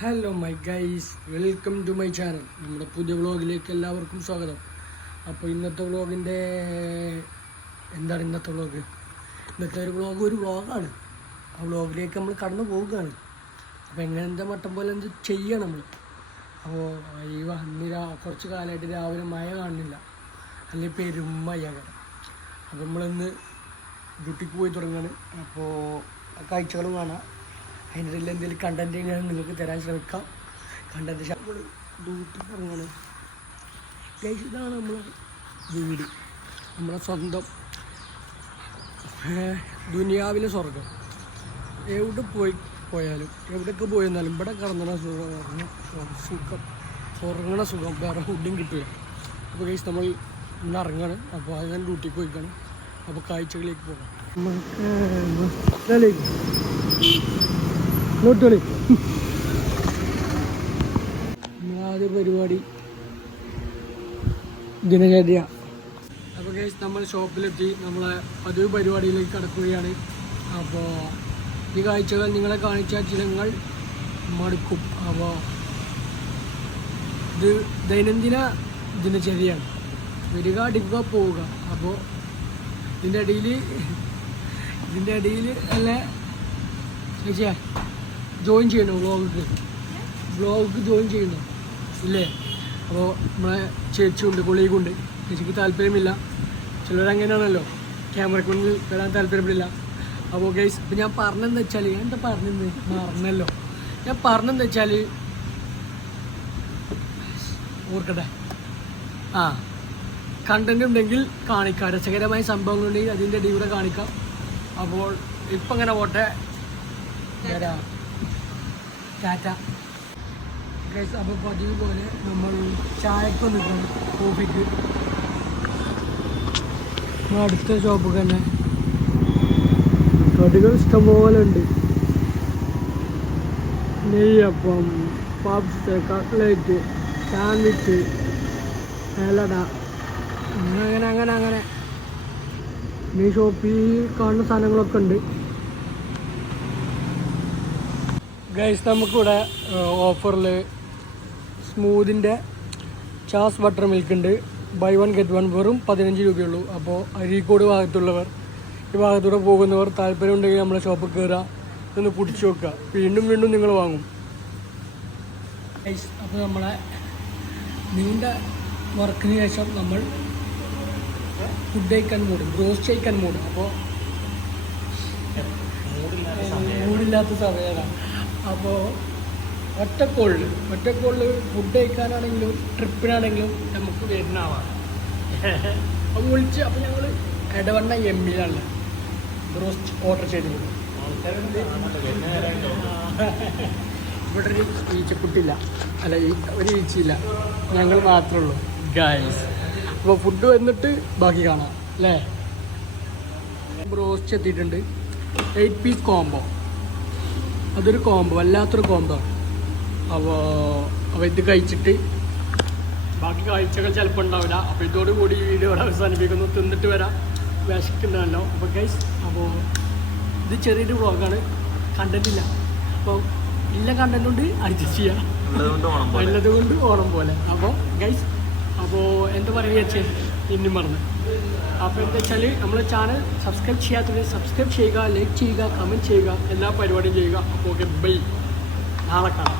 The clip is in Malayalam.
Hello my guys, welcome to my channel. നമ്മുടെ പുതിയ വ്ളോഗിലേക്ക് എല്ലാവർക്കും സ്വാഗതം. അപ്പോൾ ഇന്നത്തെ വ്ളോഗിൻ്റെ എന്താണ് ഇന്നത്തെ വ്ളോഗ്? ഇന്നത്തെ ഒരു വ്ളോഗാണ്. ആ വ്ളോഗിലേക്ക് നമ്മൾ കടന്നു പോവുകയാണ്. അപ്പോൾ എങ്ങനത്തെ മട്ടം പോലെ എന്ത് ചെയ്യണം നമ്മൾ. അപ്പോൾ കുറച്ച് കാലമായിട്ട് രാവിലെ മഴ കാണുന്നില്ല, അല്ലെങ്കിൽ പെരും മഴയാണ്. അപ്പോൾ നമ്മളിന്ന് ഡ്യൂട്ടിക്ക് പോയി തുടങ്ങുകയാണ്. അപ്പോൾ ആ കാഴ്ചകളും കാണാം. അതിൻ്റെ ഇടയിൽ എന്തെങ്കിലും കണ്ടൻറ്റ് ഞാൻ നിങ്ങൾക്ക് തരാൻ ശ്രമിക്കാം. കണ്ടൻറ്റ് നമ്മൾ ഡ്യൂട്ടിക്ക് ഇറങ്ങാണ്. ഇതാണ് നമ്മളെ വീട്, നമ്മളെ സ്വന്തം ദുനിയാവിലെ സ്വർഗം. എവിടെ പോയാലും എവിടെയൊക്കെ പോയെന്നാലും ഇവിടെ കിടന്ന സുഖം ഉറങ്ങണ സുഖം വേറെ ഫുഡും കിട്ടില്ല. അപ്പോൾ ഗൈസ് നമ്മൾ ഇന്ന് ഇറങ്ങാണ്. അപ്പോൾ അത് ഞാൻ ഡ്യൂട്ടിക്ക് പോയിക്കാണ്. അപ്പോൾ കാഴ്ചകളിലേക്ക് പോകാം. ആദ്യ പരിപാടി ദിനചര്യ. അപ്പോൾ ഗൈസ് നമ്മൾ ഷോപ്പിലെത്തി നമ്മളെ പതിവ് പരിപാടിയിലേക്ക് കടക്കുകയാണ്. അപ്പോൾ ഈ കാഴ്ചകൾ നിങ്ങളെ കാണിച്ചാൽ ജനങ്ങൾ മടുക്കും. അപ്പോൾ ഇത് ദൈനംദിന ദിനചര്യയാണ്. വരിക, അടിക്കുക, പോവുക. അപ്പോൾ ഇതിൻ്റെ ഇടയിൽ അല്ല ചേച്ചിയാ ജോയിൻ ചെയ്യണോ? വ്ളോഗ് ജോയിൻ ചെയ്യണോ ഇല്ലേ? അപ്പോൾ നമ്മളെ ചേച്ചിയുണ്ട്, കൊളീഗുണ്ട്. ചേച്ചിക്ക് താല്പര്യമില്ല. ചിലരങ്ങനെയാണല്ലോ, ക്യാമറയ്ക്ക് മുന്നിൽ വരാൻ താല്പര്യപ്പെടില്ല. അപ്പോൾ ഗൈസ്, ഇപ്പം ഞാൻ പറഞ്ഞതെന്ന് വെച്ചാൽ എന്താ മറന്നല്ലോ. ഞാൻ പറഞ്ഞതെന്ന് വെച്ചാൽ ഓർക്കട്ടെ. കണ്ടന്റ് ഉണ്ടെങ്കിൽ കാണിക്കാം, രസകരമായ സംഭവങ്ങളുണ്ടെങ്കിൽ അതിൻ്റെ ഇടയിൽ കൂടെ കാണിക്കാം. അപ്പോൾ ഇപ്പം അങ്ങനെ പോട്ടെ, ടാറ്റ ഗൈസ്. അപ്പോൾ പതിവ് പോലെ നമ്മൾ ചായക്ക് നിൽക്കണം, കോഫിക്ക്. അടുത്ത ഷോപ്പ് തന്നെ കടികൾ ഇഷ്ടംപോലെ ഉണ്ട്. Neyyappam, puffs, cutlet, sandwich, elada, അങ്ങനെ ഈ ഷോപ്പിൽ കാണുന്ന സാധനങ്ങളൊക്കെ ഉണ്ട് ഗൈസ്. നമുക്കിവിടെ ഓഫറിൽ സ്മൂതിൻ്റെ ചാസ് ബട്ടർ മിൽക്ക് ഉണ്ട്. ബൈ 1 get 1 വെറും 15 രൂപയുള്ളൂ. അപ്പോൾ അരീക്കോട് ഭാഗത്തുള്ളവർ, ഈ ഭാഗത്തൂടെ പോകുന്നവർ താല്പര്യമുണ്ടെങ്കിൽ നമ്മളെ ഷോപ്പിൽ കയറുക, ഒന്ന് കുടിച്ചു നോക്കുക. വീണ്ടും നിങ്ങൾ വാങ്ങും ഗൈസ്. അപ്പോൾ നമ്മളെ നീണ്ട വർക്കിന് ശേഷം നമ്മൾ ഫുഡ് കഴിക്കാൻ മൂടും, ബ്രോസ്റ്റ് കഴിക്കാൻ മൂടും. അപ്പോൾ മൂടില്ലാത്ത സമയമാണ്. അപ്പോൾ ഒറ്റക്കോളിൽ ഫുഡ് കഴിക്കാനാണെങ്കിലും ട്രിപ്പിനാണെങ്കിലും നമുക്ക് വരുന്ന ആളാണ്. അപ്പോൾ വിളിച്ച്, അപ്പോൾ ഞങ്ങൾ എടവണ്ണ എമ്മിലാണ് ബ്രോസ്റ്റ് ഓർഡർ ചെയ്ത് കൊടുക്കും. ഇവിടെ ഒരു ഈച്ചക്കുട്ടില്ല, അല്ല ഒരു ഈച്ചയില്ല, ഞങ്ങൾ മാത്രമേ ഉള്ളൂ ഗൈസ്. അപ്പോൾ ഫുഡ് വന്നിട്ട് ബാക്കി കാണാം അല്ലേ. ബ്രോസ്റ്റ് എത്തിയിട്ടുണ്ട്, 8 പീസ് കോംബോ. അതൊരു കോംബോ, വല്ലാത്തൊരു കോംബോ. അപ്പോൾ ഇത് കഴിച്ചിട്ട് ബാക്കി കാഴ്ചകൾ ചിലപ്പോൾ ഉണ്ടാവില്ല. അപ്പോൾ ഇതോടുകൂടി ഈ വീഡിയോ ഇവിടെ അവസാനിപ്പിക്കുന്നു. തിന്നിട്ട് വരാം, വിശക്കുന്നുണ്ടല്ലോ. അപ്പോൾ ഗൈസ്, അപ്പോൾ ഇത് ചെറിയൊരു വ്ളോഗാണ്, കണ്ടന്റ് ഇല്ല. അപ്പോൾ ഇല്ല കണ്ടന്റ് കൊണ്ട് അഡ്ജസ്റ്റ് ചെയ്യാം, ഉള്ളത് കൊണ്ട് ഓണം പോലെ. അപ്പോൾ ഗൈസ്, അപ്പോൾ എന്താ പറയുക വെച്ചാൽ ഇന്നും മറന്ന്. അപ്പോൾ എന്താ വെച്ചാൽ നമ്മളെ ചാനൽ സബ്സ്ക്രൈബ് ചെയ്യാത്തവരെ സബ്സ്ക്രൈബ് ചെയ്യുക, ലൈക്ക് ചെയ്യുക, കമൻറ്റ് ചെയ്യുക, എല്ലാ പരിപാടിയും ചെയ്യുക. അപ്പോൾ ഓക്കെ, ബൈ, നാളെ കാണാം.